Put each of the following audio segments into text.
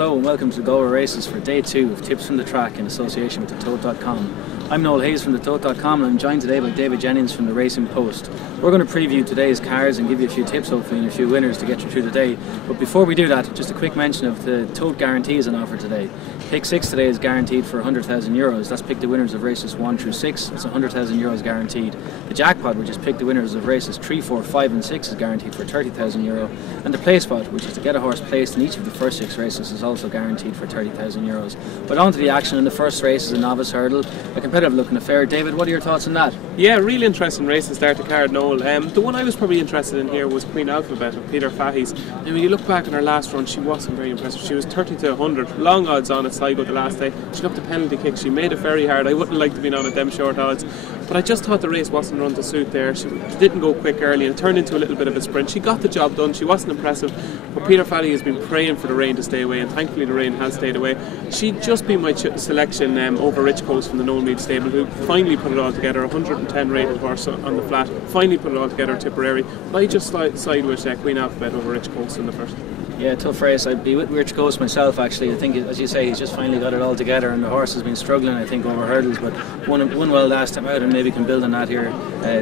Hello and welcome to Galway Races for Day 2 of Tips from the Track in association with the TOTE.com. I'm Noel Hayes from the TOTE.com and I'm joined today by David Jennings from the Racing Post. We're going to preview today's cars and give you a few tips hopefully and a few winners to get you through the day. But before we do that, just a quick mention of the TOTE guarantees on offer today. Pick 6 today is guaranteed for €100,000. That's pick the winners of races 1 through 6. It's €100,000 guaranteed. The jackpot, which is pick the winners of races 3, 4, 5 and 6 is guaranteed for €30,000. And the play spot, which is to get a horse placed in each of the first 6 races, is also guaranteed for €30,000. But on to the action. In the first race is a novice hurdle, a competitive looking affair. David, what are your thoughts on that? Yeah, really interesting race to start the card, Noel. The one I was probably interested in here was Queen Alphabet of Peter Fahey's. And when you look back on her last run, she wasn't very impressive. She was 30 to 100, long odds on at Sligo the last day. She got the penalty kick, she made it very hard. I wouldn't like to be on at them short odds, but I just thought the race wasn't run to suit there. She didn't go quick early and it turned into a little bit of a sprint. She got the job done, she wasn't impressive, but Peter Fahey has been praying for the rain to stay away, and thankfully the rain has stayed away. She'd just been my selection over Rich Coast from the Noel Mead stable, who finally put it all together. 110 rated horse on the flat, finally put it all together at Tipperary. I just side with Queen Alphabet over Rich Coast in the first. Yeah, tough race. I'd be with Rich Coast myself actually. I think, as you say, he's just finally got it all together and the horse has been struggling, I think, over hurdles, but won well last time out and maybe can build on that here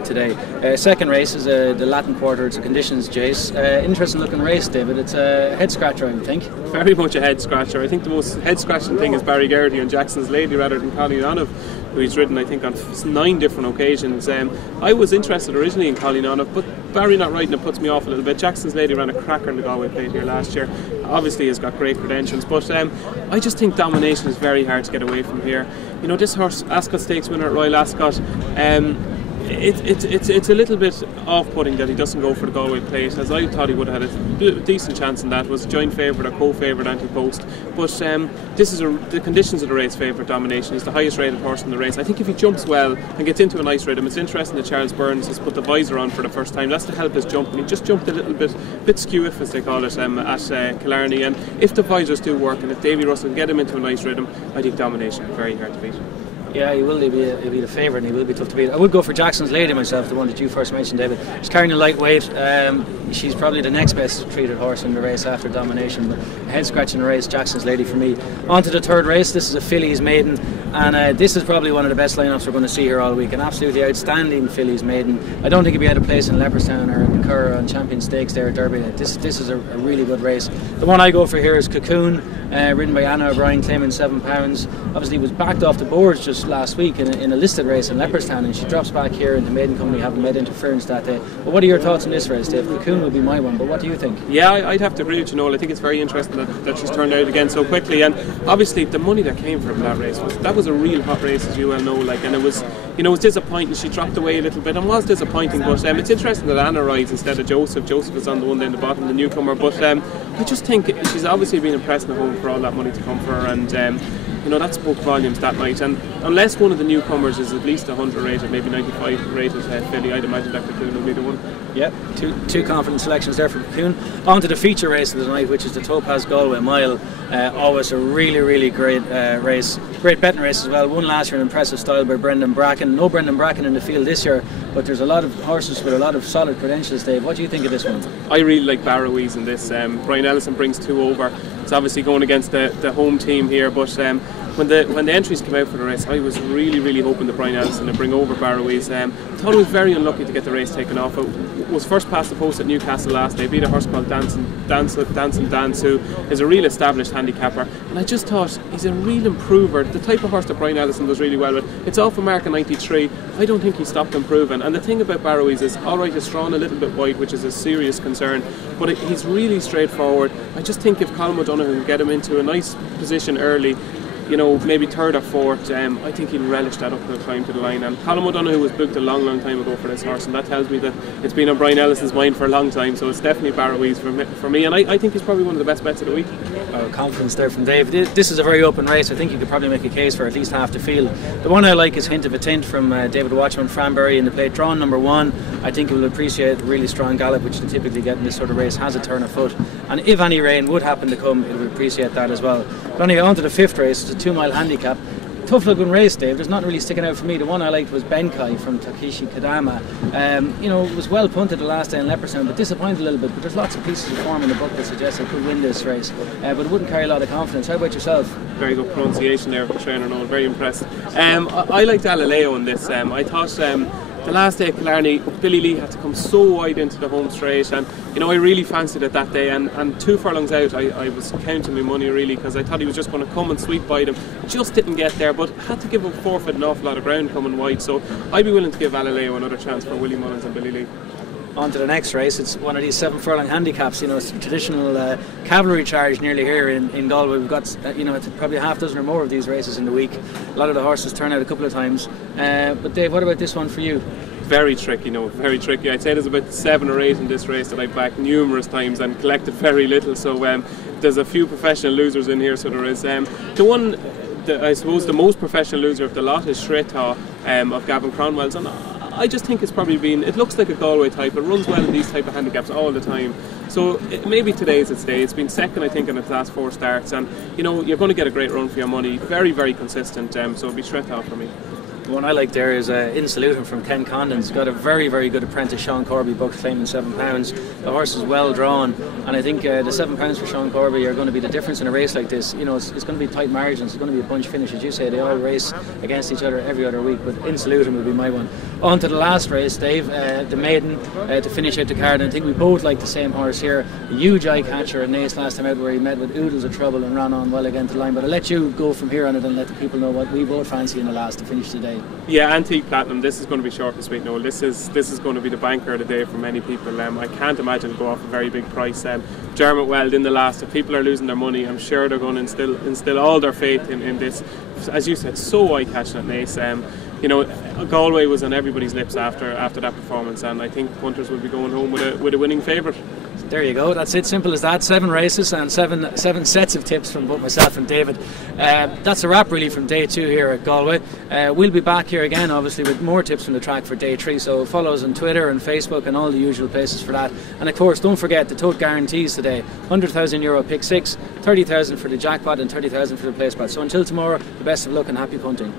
today. Second race is the Latin Quarter. It's a conditions chase. Interesting looking race, David. It's a head scratcher, I would think. Very much a head scratcher. I think the most head scratching thing is Barry Garrity and Jackson's Lady rather than Colleen, who he's ridden I think on 9 different occasions. I was interested originally in Colleen, but Barry not riding it puts me off a little bit. Jackson's Lady ran a cracker in the Galway plate here last year. Obviously has got great credentials, but I just think domination is very hard to get away from here. You know, this horse, Ascot Stakes winner at Royal Ascot, it's a little bit off-putting that he doesn't go for the Galway plate, as I thought he would have had a decent chance in that. Was a joint favourite or co-favourite anti-post, but this is the conditions of the race favour domination. He's the highest rated horse in the race. I think if he jumps well and gets into a nice rhythm, it's interesting that Charles Burns has put the visor on for the first time. That's to help his jump, and he just jumped a little bit skew-if as they call it at Killarney, and if the visors do work and if Davy Russell can get him into a nice rhythm, I think domination is very hard to beat. Yeah, he will. He'll be the favourite and he will be tough to beat. I would go for Jackson's Lady myself, the one that you first mentioned, David. She's carrying a lightweight. She's probably the next best treated horse in the race after domination, but a head scratching race, Jackson's Lady for me. On to the third race. This is a Fillies Maiden, and this is probably one of the best lineups we're going to see here all week. An absolutely outstanding Fillies Maiden. I don't think he'd be out of place in Leopardstown or in Curra on Champion Stakes there at Derby. This is a really good race. The one I go for here is Cocoon, ridden by Anna O'Brien, claiming £7. Obviously was backed off the boards just last week in a listed race in Leopardstown, and she drops back here into Maiden Company, having made interference that day. But what are your thoughts on this race, Dave? Cocoon would be my one, but what do you think? Yeah, I'd have to agree with you, Noel. I think it's very interesting that she's turned out again so quickly, and obviously the money that came from that race was a real hot race, as you well know. And it was disappointing. She dropped away a little bit and was disappointing, but it's interesting that Anna rides instead of Joseph. Joseph is on the one down the bottom, the newcomer, but I just think she's obviously been impressing at home for all that money to come for her, and that spoke volumes that night. And unless one of the newcomers is at least 100 rated, maybe 95 rated filly, I'd imagine that Cocoon will be the one. Yeah, two confident selections there for Cocoon. On to the feature race of the night, which is the Topaz Galway Mile. Always a really great race. Great betting race as well. Won last year in impressive style by Brendan Bracken. No Brendan Bracken in the field this year, but there's a lot of horses with a lot of solid credentials, Dave. What do you think of this one? I really like Barrowees in this. Brian Ellison brings 2 over. It's obviously going against the home team here, but when the entries came out for the race, I was really hoping that Brian Ellison would bring over Barrowees. I thought he was very unlucky to get the race taken off. It was first past the post at Newcastle last day, beat a horse called Dancing Dance, who is a real established handicapper, and I just thought he's a real improver, the type of horse that Brian Ellison does really well with. It's off a mark of 93. I don't think he stopped improving, and the thing about Barrowees is, alright, he's drawn a little bit wide, which is a serious concern, but he's really straightforward. I just think if Colm O'Donoghue can get him into a nice position early, maybe third or fourth, I think he'll relish that uphill climb to the line. And Colm O'Donoghue was booked a long time ago for this horse, and that tells me that it's been on Brian Ellison's mind for a long time, so it's definitely Barrowees for me, and I think he's probably one of the best bets of the week. Confidence there from Dave. This is a very open race. I think you could probably make a case for at least half the field. The one I like is Hint of a Tint from David Watchman Franbury in the plate, drawn number 1. I think he will appreciate a really strong gallop, which they typically get in this sort of race. Has a turn of foot, and if any rain would happen to come, it would appreciate that as well. But anyway, on to the 5th race. It's a 2 mile handicap. tough looking race, Dave. There's not really sticking out for me. The one I liked was Benkai from Takeshi Kadama. It was well punted the last day in Leopardstown, but disappointed a little bit. But there's lots of pieces of form in the book that suggest I could win this race, but it wouldn't carry a lot of confidence. How about yourself? Very good pronunciation there of the trainer, Noel. Very impressed. I liked Galileo in this. I thought the last day at Killarney, Billy Lee had to come so wide into the home straight, and I really fancied it that day. And 2 furlongs out, I was counting my money really, because I thought he was just going to come and sweep by them. Just didn't get there, but had to give up forfeit an awful lot of ground coming wide. So I'd be willing to give Galileo another chance for Willie Mullins and Billy Lee. On to the next race. It's one of these 7 furlong handicaps. It's a traditional cavalry charge nearly here in Galway. We've got probably a half dozen or more of these races in the week. A lot of the horses turn out a couple of times. But Dave, what about this one for you? Very tricky, very tricky. I'd say there's about 7 or 8 in this race that I've backed numerous times and collected very little. So there's a few professional losers in here. So there is I suppose the most professional loser of the lot is Shreta of Gavin Cronwell's, and I just think it's probably it looks like a Galway type. It runs well in these type of handicaps all the time. So maybe today's its day. It's been second, I think, in its last 4 starts, and you're going to get a great run for your money. Very, very consistent. So it'll be Shreta for me. The one I like there is In Salutum from Ken Condon's got a very, very good apprentice, Sean Corby, booked claiming £7. The horse is well drawn, and I think the £7 for Sean Corby are going to be the difference in a race like this. It's going to be tight margins. It's going to be a bunch finish, as you say. They all race against each other every other week, but In Salutum will be my one. On to the last race, Dave, the maiden, to finish out the card. And I think we both like the same horse here. A huge eye catcher in Naas last time out, where he met with oodles of trouble and ran on well against the line. But I'll let you go from here on it and let the people know what we both fancy in the last to finish the day. Yeah, Antique Platinum, this is going to be short and sweet, Noel. This is going to be the banker of the day for many people. I can't imagine it go off a very big price. Dermot Weld in the last, if people are losing their money, I'm sure they're going to instill all their faith in this. As you said, so eye-catching at Naas. Galway was on everybody's lips after that performance, and I think punters will be going home with a winning favourite. There you go, that's it, simple as that. 7 races and seven sets of tips from both myself and David. That's a wrap really from day 2 here at Galway. We'll be back here again obviously with more tips from the track for day 3, so follow us on Twitter and Facebook and all the usual places for that. And of course, don't forget the TOTE guarantees today: €100,000 pick 6, 30,000 for the jackpot and 30,000 for the place bet. So until tomorrow, the best of luck and happy punting.